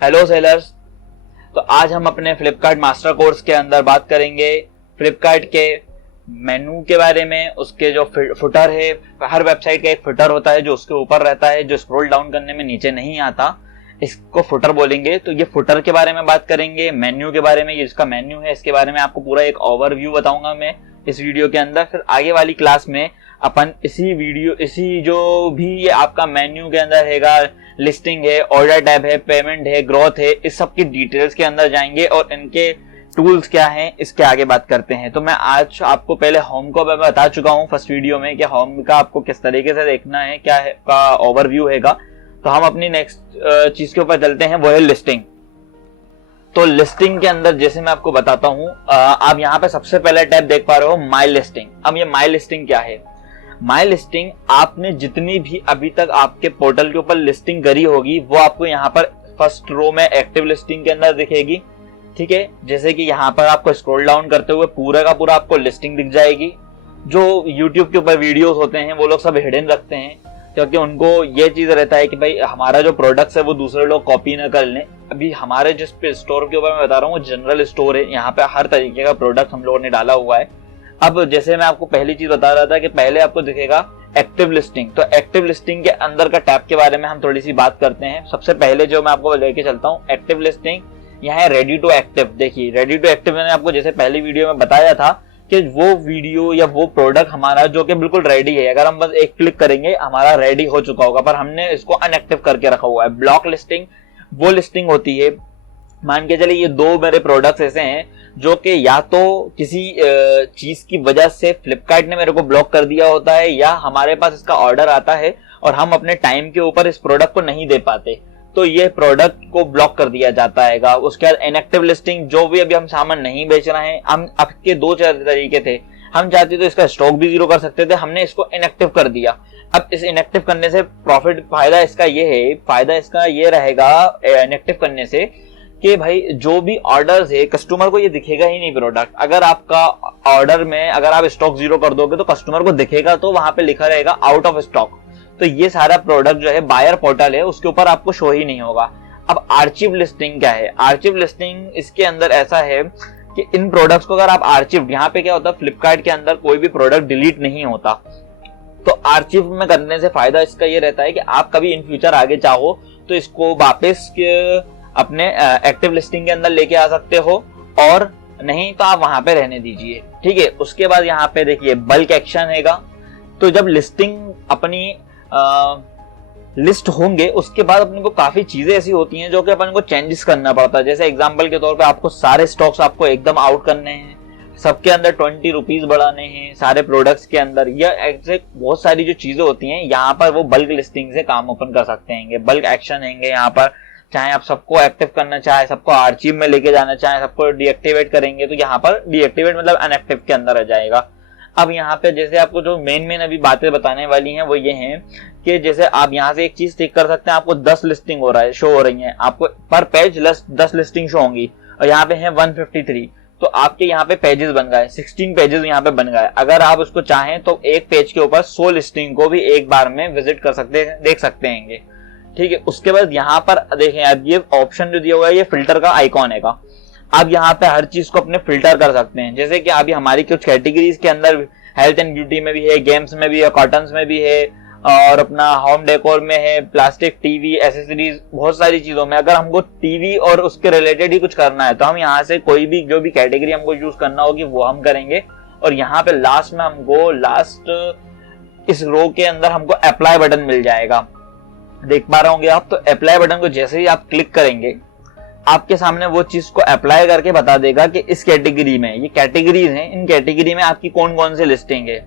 Hello sellers. तो आज हम अपने फ्लिपकार्ट मास्टर कोर्स के अंदर बात करेंगे फ्लिपकार्ट के मेनू के बारे में। उसके जो फुटर है, हर वेबसाइट का एक फुटर होता है जो उसके ऊपर रहता है, जो स्क्रॉल डाउन करने में नीचे नहीं आता, इसको फुटर बोलेंगे। तो ये फुटर के बारे में बात करेंगे, मेन्यू के बारे में, ये इसका मेन्यू है इसके बारे में आपको पूरा एक ओवरव्यू बताऊंगा मैं इस वीडियो के अंदर। फिर आगे वाली क्लास में अपन इसी जो भी ये आपका मेन्यू के अंदर हैगा, लिस्टिंग है, ऑर्डर टैब है, पेमेंट है, ग्रोथ है, इस सब की डिटेल्स के अंदर जाएंगे और इनके टूल्स क्या हैं इसके आगे बात करते हैं। तो मैं आज आपको पहले होम को मैं बता चुका हूं फर्स्ट वीडियो में कि होम का आपको किस तरीके से देखना है, क्या है का ओवरव्यू हैगा। तो हम अपनी नेक्स्ट चीज के ऊपर चलते हैं, वो है लिस्टिंग। तो लिस्टिंग के अंदर जैसे मैं आपको बताता हूं, आप यहाँ पे सबसे पहले टैब देख पा रहे हो माई लिस्टिंग। अब ये माई लिस्टिंग क्या है? माई लिस्टिंग, आपने जितनी भी अभी तक आपके पोर्टल के ऊपर लिस्टिंग करी होगी वो आपको यहाँ पर फर्स्ट रो में एक्टिव लिस्टिंग के अंदर दिखेगी। ठीक है, जैसे कि यहाँ पर आपको स्क्रॉल डाउन करते हुए पूरा का पूरा आपको लिस्टिंग दिख जाएगी। जो यूट्यूब के ऊपर वीडियोस होते हैं वो लोग सब हिडन रखते हैं, क्योंकि उनको ये चीज रहता है कि भाई हमारा जो प्रोडक्ट्स है वो दूसरे लोग कॉपी ना कर लें। अभी हमारे जिस स्टोर के ऊपर मैं बता रहा हूँ वो जनरल स्टोर है, यहाँ पे हर तरीके का प्रोडक्ट हम लोगों ने डाला हुआ है। अब जैसे मैं आपको पहली चीज बता रहा था कि पहले आपको दिखेगा एक्टिव लिस्टिंग। तो एक्टिव लिस्टिंग के अंदर का टैब के बारे में हम थोड़ी सी बात करते हैं। सबसे पहले जो मैं आपको लेके चलता हूँ एक्टिव लिस्टिंग, यहाँ है रेडी टू एक्टिव। देखिए रेडी टू एक्टिव मैंने आपको जैसे पहली वीडियो में बताया था कि वो वीडियो या वो प्रोडक्ट हमारा जो कि बिल्कुल रेडी है, अगर हम बस एक क्लिक करेंगे हमारा रेडी हो चुका होगा, पर हमने इसको अनएक्टिव करके रखा हुआ है। ब्लॉक लिस्टिंग वो लिस्टिंग होती है, मान के चलिए ये दो मेरे प्रोडक्ट्स ऐसे हैं जो कि या तो किसी चीज की वजह से फ्लिपकार्ट ने मेरे को ब्लॉक कर दिया होता है, या हमारे पास इसका ऑर्डर आता है और हम अपने टाइम के ऊपर इस प्रोडक्ट को नहीं दे पाते, तो ये प्रोडक्ट को ब्लॉक कर दिया जाता है। उसके बाद इनएक्टिव लिस्टिंग, जो भी अभी हम सामान नहीं बेच रहे हैं, हम आपके दो तरीके थे, हम चाहते तो इसका स्टॉक भी जीरो कर सकते थे, हमने इसको इनएक्टिव कर दिया। अब इस इनएक्टिव करने से फायदा इसका ये रहेगा इनएक्टिव करने से कि भाई जो भी ऑर्डर्स है कस्टमर को ये दिखेगा ही नहीं प्रोडक्ट। अगर आपका ऑर्डर में अगर आप स्टॉक जीरो कर दोगे तो कस्टमर को दिखेगा, तो वहां पे लिखा रहेगा आउट ऑफ स्टॉक। तो ये सारा प्रोडक्ट जो है बायर पोर्टल है उसके ऊपर आपको शो ही नहीं होगा। अब आर्चिव लिस्टिंग क्या है? आर्चिव लिस्टिंग इसके अंदर ऐसा है कि इन प्रोडक्ट्स को अगर आप आर्चिव, यहाँ पे क्या होता है फ्लिपकार्ट के अंदर कोई भी प्रोडक्ट डिलीट नहीं होता, तो आर्चिव में करने से फायदा इसका ये रहता है कि आप कभी इन फ्यूचर आगे चाहो तो इसको वापस अपने एक्टिव लिस्टिंग के अंदर लेके आ सकते हो, और नहीं तो आप वहां पे रहने दीजिए। ठीक है, उसके बाद यहाँ पे देखिए बल्क एक्शन हैगा। तो जब लिस्टिंग अपनी लिस्ट होंगे उसके बाद अपने को काफी चीजें ऐसी होती हैं जो कि अपन को चेंजेस करना पड़ता है। जैसे एग्जांपल के तौर पे आपको सारे स्टॉक्स आपको एकदम आउट करने हैं, सबके अंदर 20 रुपीज बढ़ाने हैं सारे प्रोडक्ट्स के अंदर, या ऐसे बहुत सारी जो चीजें होती हैं यहाँ पर वो बल्क लिस्टिंग से काम ओपन कर सकते हैं। बल्क एक्शन हैंगे यहाँ पर, चाहे आप सबको एक्टिव करना चाहे, सबको आर्चिव में लेके जाना चाहे, सबको डीएक्टिवेट करेंगे तो यहाँ पर डीएक्टिवेट मतलब अनएक्टिव के अंदर आ जाएगा। अब यहाँ पे जैसे आपको जो मेन अभी बातें बताने वाली हैं वो ये हैं कि जैसे आप यहाँ से एक चीज टिक कर सकते हैं, आपको 10 लिस्टिंग शो हो रही है, आपको पर पेज 10 लिस्टिंग शो होंगी, और यहाँ पे है 153, तो आपके यहाँ पे पेजेस बन गए, 16 पेजेस यहाँ पे बन गए। अगर आप उसको चाहें तो एक पेज के ऊपर 100 लिस्टिंग को भी एक बार में विजिट कर सकते हैं, देख सकते हैं। ठीक है, उसके बाद यहाँ पर देखें आप, ये ऑप्शन जो दिया हुआ है ये फिल्टर का आइकॉन है का। आप यहाँ पे हर चीज को अपने फिल्टर कर सकते हैं, जैसे कि अभी हमारी कुछ कैटेगरीज के अंदर हेल्थ एंड ब्यूटी में भी है, गेम्स में भी है, कॉटन्स में भी है, और अपना होम डेकोर में है, प्लास्टिक, टीवी, एसेसरीज, बहुत सारी चीजों में। अगर हमको टीवी और उसके रिलेटेड ही कुछ करना है तो हम यहाँ से कोई भी जो भी कैटेगरी हमको यूज करना होगी वो हम करेंगे, और यहाँ पे लास्ट में हमको इस रो के अंदर हमको अप्लाई बटन मिल जाएगा, देख पा रहे होंगे आप। तो अप्लाई बटन को जैसे ही आप क्लिक करेंगे आपके सामने वो चीज को अप्लाई करके बता देगा कि इस कैटेगरी में, ये कैटेगरीज हैं, इन कैटेगरी में आपकी कौन कौन से लिस्टिंग है।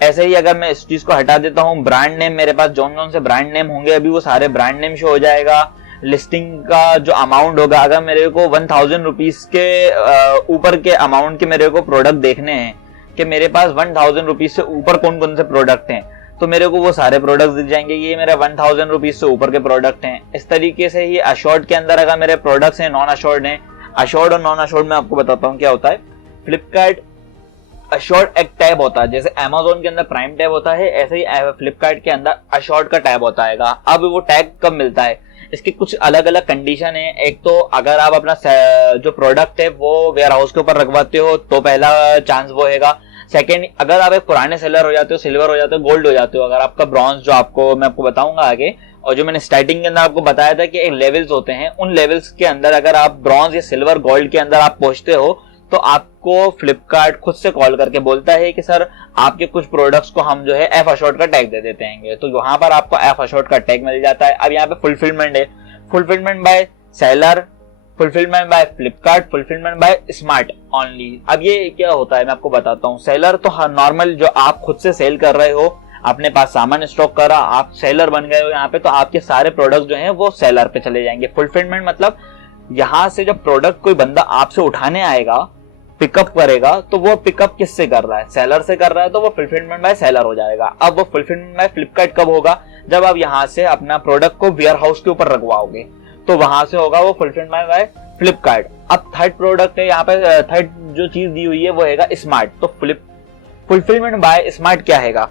ऐसे ही अगर मैं इस चीज को हटा देता हूँ, ब्रांड नेम, मेरे पास जौन से ब्रांड नेम होंगे अभी वो सारे ब्रांड नेम शो हो जाएगा। लिस्टिंग का जो अमाउंट होगा, अगर मेरे को 1000 रुपीज के ऊपर के अमाउंट के मेरे को प्रोडक्ट देखने हैं कि मेरे पास 1000 रुपीज से ऊपर कौन कौन से प्रोडक्ट हैं, तो मेरे को वो सारे प्रोडक्ट्स दिख जाएंगे, ये मेरे 1000 रुपीज से ऊपर के प्रोडक्ट हैं। इस तरीके से ही अशोर्ड के अंदर अगर मेरे प्रोडक्ट्स हैं, नॉन अशोर्ड हैं, अशोर्ड और नॉन अशोर्ड में आपको बताता हूँ क्या होता है। फ्लिपकार्ट अशोर्ड एक टैब होता है, जैसे अमेजोन के अंदर प्राइम टैब होता है, ऐसे ही फ्लिपकार्ट के अंदर अशोर्ड का टैब होता है। अब वो टैग कब मिलता है? इसके कुछ अलग अलग कंडीशन है। एक तो अगर आप अपना जो प्रोडक्ट है वो वेयर हाउस के ऊपर रखवाते हो तो पहला चांस वो हैगा। सेकेंड, अगर आप एक पुराने सेलर हो जाते हो, सिल्वर हो जाते हो, गोल्ड हो जाते हो, अगर आपका ब्रॉन्ज जो मैं आपको बताऊंगा आगे, और जो मैंने स्टार्टिंग के अंदर आपको बताया था कि एक लेवल्स होते हैं, उन लेवल्स के अंदर अगर आप ब्रॉन्ज या सिल्वर गोल्ड के अंदर आप पहुंचते हो तो आपको फ्लिपकार्ट खुद से कॉल करके बोलता है कि सर आपके कुछ प्रोडक्ट्स को हम जो है एफ अशोर्ड का टैग दे देते हैं। तो वहां पर आपको एफ अशोर्ड का टैग मिल जाता है। अब यहाँ पे फुलफिलमेंट है, fulfilment bye seller, fulfilment bye Flipkart, fulfilment by smart only. अब ये क्या होता है मैं आपको बताता हूँ। सेलर तो नॉर्मल जो आप खुद से सेल कर रहे हो, अपने पास सामान स्टॉक करा, आप सेलर बन गए हो यहाँ पे, तो आपके सारे प्रोडक्ट जो हैं वो सेलर पे चले जाएंगे। फुलफिलमेंट मतलब यहाँ से जब प्रोडक्ट कोई बंदा आपसे उठाने आएगा, पिकअप करेगा, तो वो पिकअप किससे कर रहा है, सेलर से कर रहा है, तो वो फुलफिलमेंट बाय सेलर हो जाएगा। अब वो फुलफिलमेंट बाय फ्लिपकार्ट कब होगा, जब आप यहाँ से अपना प्रोडक्ट को वेयर हाउस के ऊपर रखवाओगे, तो वहां से होगा वो फुलफिलमेंट बाय फ्लिपकार्ट। अब थर्ड प्रोडक्ट है यहाँ पे, थर्ड जो चीज दी हुई है वो हैगा स्मार्ट। तो फुलफिलमेंट बाय स्मार्ट क्या हैगा,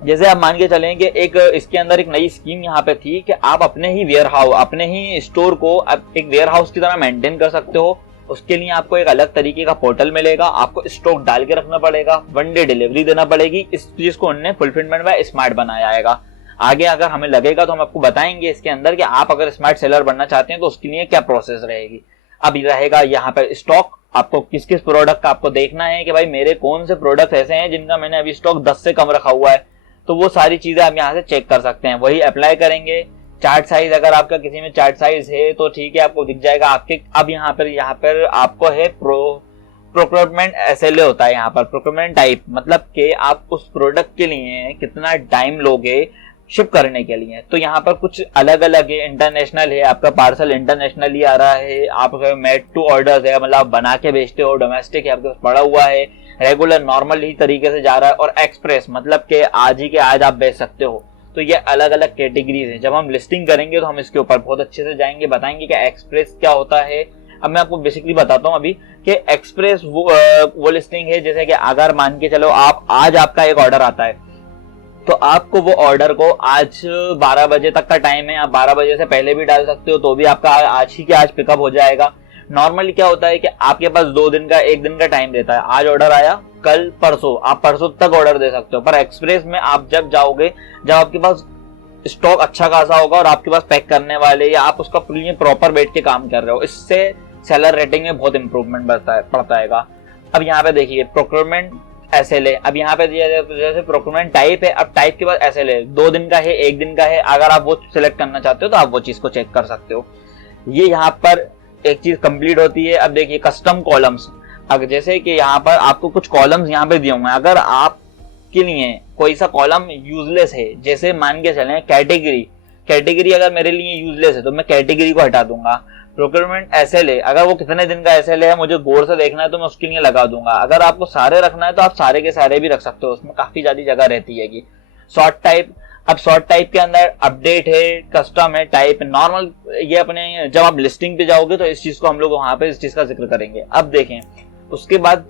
जैसे आप मान के चलें कि एक इसके अंदर एक नई स्कीम यहाँ पे थी कि आप अपने ही वेयर हाउस, अपने ही स्टोर को एक वेयर हाउस की तरह मेंटेन कर सकते हो। उसके लिए आपको एक अलग तरीके का पोर्टल मिलेगा, आपको स्टॉक डाल के रखना पड़ेगा, 1 डे डिलीवरी देना पड़ेगी। इस चीज को उन्होंने फुलफिलमेंट बाय स्मार्ट बनाया आएगा। आगे अगर हमें लगेगा तो हम आपको बताएंगे इसके अंदर कि आप अगर स्मार्ट सेलर बनना चाहते हैं तो उसके लिए क्या प्रोसेस रहेगी। अब रहेगा यहाँ पे स्टॉक, आपको किस किस प्रोडक्ट का आपको देखना है कि भाई मेरे कौन से प्रोडक्ट ऐसे हैं जिनका मैंने अभी स्टॉक 10 से कम रखा हुआ है, तो वो सारी चीजें आप यहाँ से चेक कर सकते हैं। वही अप्लाई करेंगे। चार्ट साइज, अगर आपका किसी में चार्ट साइज है तो ठीक है, आपको दिख जाएगा आपके। अब यहाँ पर आपको है प्रोक्योरमेंट एसएलए होता है यहाँ पर, प्रोक्योरमेंट टाइप, मतलब कि आप उस प्रोडक्ट के लिए कितना टाइम लोगे शिप करने के लिए। तो यहाँ पर कुछ अलग अलग है। इंटरनेशनल है, आपका पार्सल इंटरनेशनली आ रहा है, आपका मेड टू ऑर्डर है, मतलब आप बना के भेजते हो। डोमेस्टिक है, आपके पास पड़ा हुआ है। रेगुलर नॉर्मल ही तरीके से जा रहा है। और एक्सप्रेस मतलब कि आज ही के आज आप बेच सकते हो। तो ये अलग अलग कैटेगरीज हैं। जब हम लिस्टिंग करेंगे तो हम इसके ऊपर बहुत अच्छे से जाएंगे, बताएंगे कि एक्सप्रेस क्या होता है। अब मैं आपको बेसिकली बताता हूँ अभी कि एक्सप्रेस वो लिस्टिंग है, जैसे कि अगर मान के चलो आज आपका एक ऑर्डर आता है, तो आपको वो ऑर्डर को आज 12 बजे तक का टाइम है, आप 12 बजे से पहले भी डाल सकते हो तो भी आपका आज ही के आज पिकअप हो जाएगा। नॉर्मली क्या होता है कि आपके पास 2 दिन का 1 दिन का टाइम रहता है। आज ऑर्डर आया, कल परसों, आप परसों तक ऑर्डर दे सकते हो। पर एक्सप्रेस में आप जब जाओगे, जब आपके पास स्टॉक अच्छा खासा होगा और आपके पास पैक करने वाले, या आप उसका फुली प्रॉपर बैठ के काम कर रहे हो, इससे सेलर रेटिंग में बहुत इंप्रूवमेंट पड़ता है। अब यहाँ पे देखिए प्रोक्योरमेंट एसएलए। अब यहाँ पे जैसे प्रोक्योरमेंट टाइप है, अब टाइप के बाद एसएलए 2 दिन का है, 1 दिन का है। अगर आप वो सिलेक्ट करना चाहते हो तो आप वो चीज को चेक कर सकते हो। ये यहाँ पर एक चीज कंप्लीट होती है। अब देखिए कस्टम कॉलम्स, अगर जैसे कि यहाँ पर आपको कुछ कॉलम्स यहाँ पे दिए होंगे, अगर आपके लिए कोई सा कॉलम यूजलेस है, जैसे मान के चलें कैटेगरी अगर मेरे लिए यूजलेस है तो मैं कैटेगरी को हटा दूंगा। प्रोक्योरमेंट एसएलए, अगर वो कितने दिन का एसएलए है मुझे गौर से देखना है तो मैं उसके लिए लगा दूंगा। अगर आपको सारे रखना है तो आप सारे के सारे भी रख सकते हो, उसमें काफी ज्यादा जगह रहती है। शॉर्ट टाइप, अब शॉर्ट टाइप के अंदर अपडेट है, कस्टम है, टाइप नॉर्मल। ये अपने जब आप लिस्टिंग पे जाओगे तो इस चीज को हम लोग वहां पे इस चीज का जिक्र करेंगे। अब देखें उसके बाद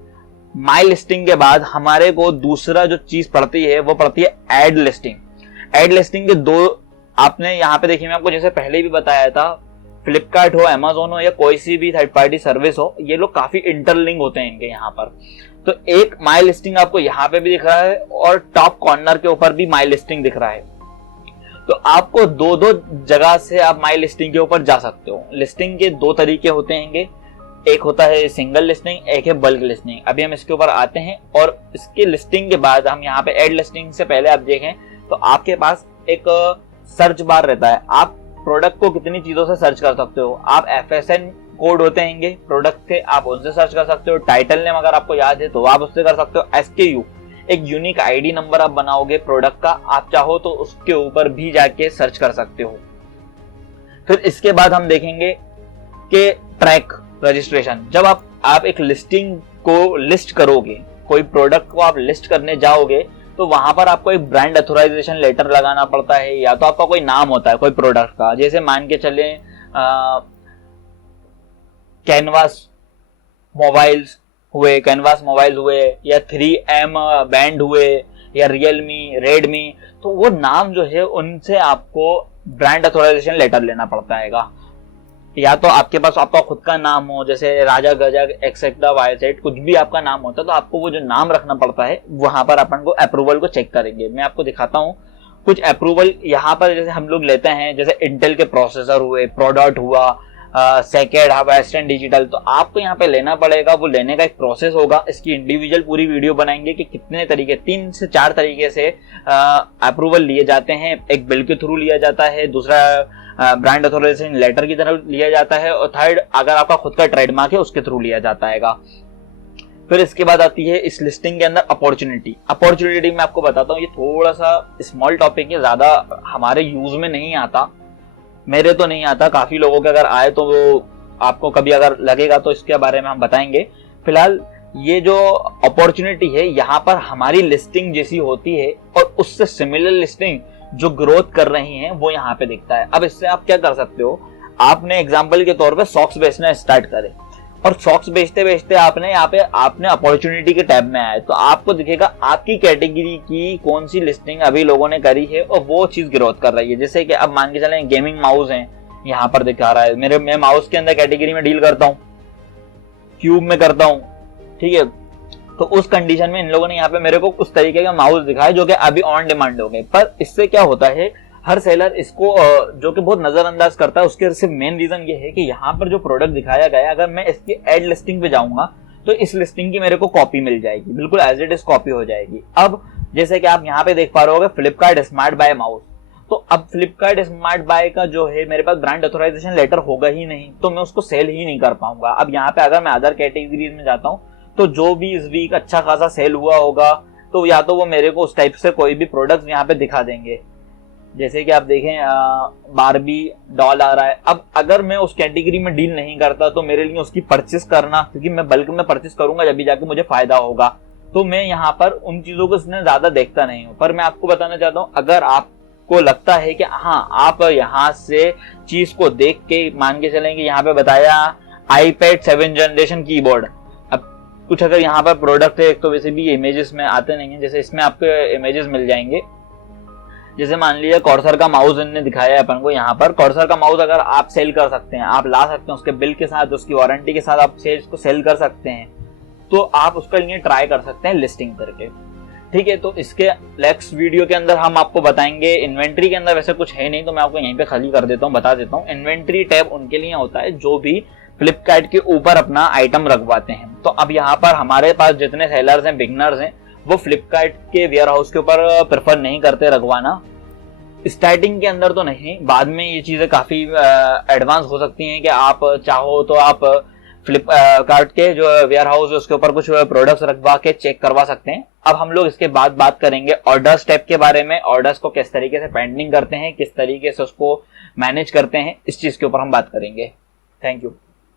माई लिस्टिंग के बाद हमारे को दूसरा जो चीज पड़ती है वो पड़ती है एड लिस्टिंग। एड लिस्टिंग के 2 आपने यहाँ पे देखिए, मैं आपको जैसे पहले भी बताया था, फ्लिपकार्ट हो, अमेजोन हो या कोई सी भी थर्ड पार्टी सर्विस हो, ये लोग काफी इंटरलिंक होते हैं इनके यहाँ पर। तो एक माई लिस्टिंग आपको यहाँ पे भी दिख रहा है और टॉप कॉर्नर के ऊपर भी माई लिस्टिंग दिख रहा है। तो आपको 2 जगह से आप माई लिस्टिंग के ऊपर जा सकते हो। लिस्टिंग के 2 तरीके होते हैं, एक होता है सिंगल लिस्टिंग, एक है बल्क लिस्टिंग। अभी हम इसके ऊपर आते हैं। और इसके लिस्टिंग के बाद हम यहाँ पे एड लिस्टिंग से पहले आप देखें तो आपके पास एक सर्च बार रहता है। आप प्रोडक्ट को कितनी चीजों से सर्च कर सकते हो। आप FSN कोड होते हैं प्रोडक्ट के, आप उनसे सर्च कर सकते हो। टाइटल नेम अगर आपको याद है तो आप उससे कर सकते हो। SKU, एक यूनिक आईडी नंबर आप बनाओगे प्रोडक्ट का, आप चाहो तो उसके ऊपर भी जाके सर्च कर सकते हो। फिर इसके बाद हम देखेंगे कि ट्रैक रजिस्ट्रेशन। जब आप एक लिस्टिंग को लिस्ट करोगे, कोई प्रोडक्ट को आप लिस्ट करने जाओगे तो वहां पर आपको एक ब्रांड अथोराइजेशन लेटर लगाना पड़ता है, या तो आपका कोई नाम होता है कोई प्रोडक्ट का। जैसे मान के चले कैनवास मोबाइल्स हुए या 3M बैंड हुए या रियलमी, रेडमी, तो वो नाम जो है उनसे आपको ब्रांड अथॉराइजेशन लेटर लेना पड़ता है। या तो आपके पास आपका खुद का नाम हो, जैसे राजा गजा एक्सेट्रा वाईसेट, कुछ भी आपका नाम होता है, तो आपको वो जो नाम रखना पड़ता है वहां पर अपन को अप्रूवल को चेक करेंगे। मैं आपको दिखाता हूँ कुछ अप्रूवल यहाँ पर जैसे हम लोग लेते हैं, जैसे इंटेल के प्रोसेसर हुए, प्रोडक्ट हुआ, सेकेंड वेस्टर्न डिजिटल, तो आपको यहाँ पे लेना पड़ेगा। वो लेने का एक प्रोसेस होगा, इसकी इंडिविजुअल पूरी वीडियो बनाएंगे कि कितने तरीके, 3 से 4 तरीके से अप्रूवल लिए जाते हैं। एक बिल के थ्रू लिया जाता है, दूसरा ब्रांड अथॉराइजेशन लेटर की तरफ लिया जाता है, और थर्ड अगर आपका खुद का ट्रेडमार्क है उसके थ्रू लिया जाता है। फिर इसके बाद आती है इस लिस्टिंग के अंदर अपॉर्चुनिटी मैं आपको बताता हूँ, ये थोड़ा सा स्मॉल टॉपिक है, ज्यादा हमारे यूज में नहीं आता, मेरे तो नहीं आता, काफी लोगों के अगर आए तो वो आपको कभी अगर लगेगा तो इसके बारे में हम बताएंगे। फिलहाल ये जो अपॉर्चुनिटी है, यहाँ पर हमारी लिस्टिंग जैसी होती है और उससे सिमिलर लिस्टिंग जो ग्रोथ कर रही है वो यहाँ पे दिखता है। अब इससे आप क्या कर सकते हो, आपने एग्जाम्पल के तौर पे सॉक्स बेचना स्टार्ट करे और सॉक्स बेचते बेचते आपने यहाँ पे आपने अपॉर्चुनिटी के टैब में आए, तो आपको दिखेगा आपकी कैटेगरी की कौन सी लिस्टिंग अभी लोगों ने करी है और वो चीज ग्रोथ कर रही है। जैसे कि अब मान के चलें गेमिंग माउस है, यहाँ पर दिखा रहा है मैं माउस के अंदर कैटेगरी में डील करता हूँ, क्यूब में करता हूँ, ठीक है। तो उस कंडीशन में इन लोगों ने यहाँ पे मेरे को उस तरीके का माउस दिखाया जो कि अभी ऑन डिमांड हो गए। पर इससे क्या होता है, हर सेलर इसको जो कि बहुत नजरअंदाज करता है। उसके सिर्फ मेन रीजन ये है कि यहाँ पर जो प्रोडक्ट दिखाया गया, अगर मैं इसकी एड लिस्टिंग पे जाऊंगा तो इस लिस्टिंग की मेरे को कॉपी मिल जाएगी, बिल्कुल एज इट इज कॉपी हो जाएगी। अब जैसे कि आप यहाँ पे देख पा रहे होगे फ्लिपकार्ट स्मार्ट बाय माउस, तो अब फ्लिपकार्ट स्मार्ट बाय का जो है मेरे पास ब्रांड अथॉराइजेशन लेटर होगा ही नहीं, तो मैं उसको सेल ही नहीं कर पाऊंगा। अब यहाँ पे अगर मैं अदर कैटेगरीज में जाता हूँ तो जो भी इस वीक अच्छा खासा सेल हुआ होगा, तो या तो वो मेरे को उस टाइप से कोई भी प्रोडक्ट यहाँ पे दिखा देंगे। जैसे कि आप देखें बारबी डॉल आ रहा है। अब अगर मैं उस कैटेगरी में डील नहीं करता तो मेरे लिए उसकी परचेस करना, क्योंकि मैं बल्क में परचेस करूंगा जब भी जाके मुझे फायदा होगा, तो मैं यहाँ पर उन चीजों को इसने ज्यादा देखता नहीं हूँ। पर मैं आपको बताना चाहता हूँ, अगर आपको लगता है कि हाँ आप यहाँ से चीज को देख के मान के चलें कि यहाँ पे बताया iPad 7 जनरेशन कीबोर्ड, अब कुछ अगर यहाँ पर प्रोडक्ट है, तो वैसे भी इमेजेस में आते नहीं है, जैसे इसमें आपको इमेजेस मिल जाएंगे। जैसे मान लीजिए कॉर्सर का माउस इन्होंने दिखाया है अपन को, यहाँ पर कॉर्सर का माउस अगर आप सेल कर सकते हैं, आप ला सकते हैं उसके बिल के साथ, उसकी वारंटी के साथ आप सेल्स को सेल कर सकते हैं, तो आप उसका लिए ट्राई कर सकते हैं लिस्टिंग करके, ठीक है। तो इसके नेक्स्ट वीडियो के अंदर हम आपको बताएंगे। इन्वेंट्री के अंदर वैसे कुछ है नहीं, तो मैं आपको यहीं पे खाली कर देता हूँ, बता देता हूँ। इन्वेंट्री टैब उनके लिए होता है जो भी फ्लिपकार्ट के ऊपर अपना आइटम रखवाते हैं। तो अब यहाँ पर हमारे पास जितने सेलर्स हैं, बिगनर्स हैं, वो फ्लिपकार्ट के वेयर हाउस के ऊपर प्रेफर नहीं करते रखवाना, स्टार्टिंग के अंदर तो नहीं, बाद में ये चीजें काफी एडवांस हो सकती हैं कि आप चाहो तो आप फ्लिपकार्ट के जो वेयर हाउस है उसके ऊपर कुछ प्रोडक्ट्स रखवा के चेक करवा सकते हैं। अब हम लोग इसके बाद बात करेंगे ऑर्डर स्टेप के बारे में, ऑर्डर्स को किस तरीके से पेंडिंग करते हैं, किस तरीके से उसको मैनेज करते हैं, इस चीज के ऊपर हम बात करेंगे। Thank you.